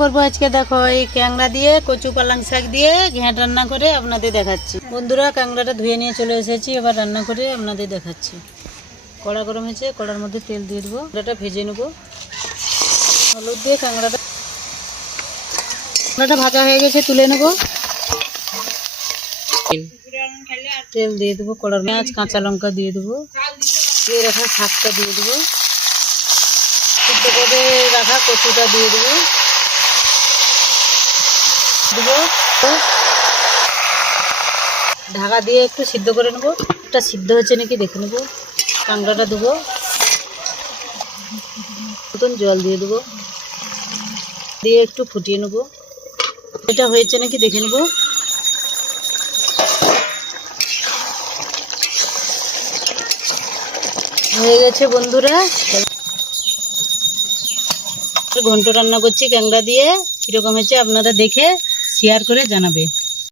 করব আজকে দেখো এই ক্যাংড়া দিয়ে কচু পালং শাক দিয়ে ঘ্যাঁট রান্না করে আপনাদের দেখাচ্ছি। বন্ধুরা ক্যাংড়াটা ধুয়ে নিয়ে চলে এসেছি, এবার রান্না করে আপনাদের দেখাচ্ছি। কড়া গরম হয়েছে, কড়ার মধ্যে তেল দিয়ে দেবো, ক্যাংড়াটা ভেজে নেব। হলুদ দিয়ে ক্যাংড়াটা ভাজা হয়ে গেছে, তুলে নেব। তেল দিয়ে দেবো, কড়ার পেঁয়াজ কাঁচা লঙ্কা দিয়ে দেবো, দিয়ে রাখা শাকটা দিয়ে দেবো, সিদ্ধ করে রাখা কচুটা দিয়ে দেবো, ঢাকা দিয়ে একটু সিদ্ধ করে নেবো। এটা সিদ্ধ হচ্ছে নাকি দেখে নেবো। কাঁকড়াটা দেবো, নতুন জল দিয়ে দেবো, দিয়ে একটু ফুটিয়ে নেবো। এটা হয়েছে নাকি দেখে নেবো। হয়ে গেছে বন্ধুরা। ঘন্ট রান্না করছি ক্যাংড়া দিয়ে, কিরকম হয়েছে আপনারা দেখে শেয়ার করে জানাবে।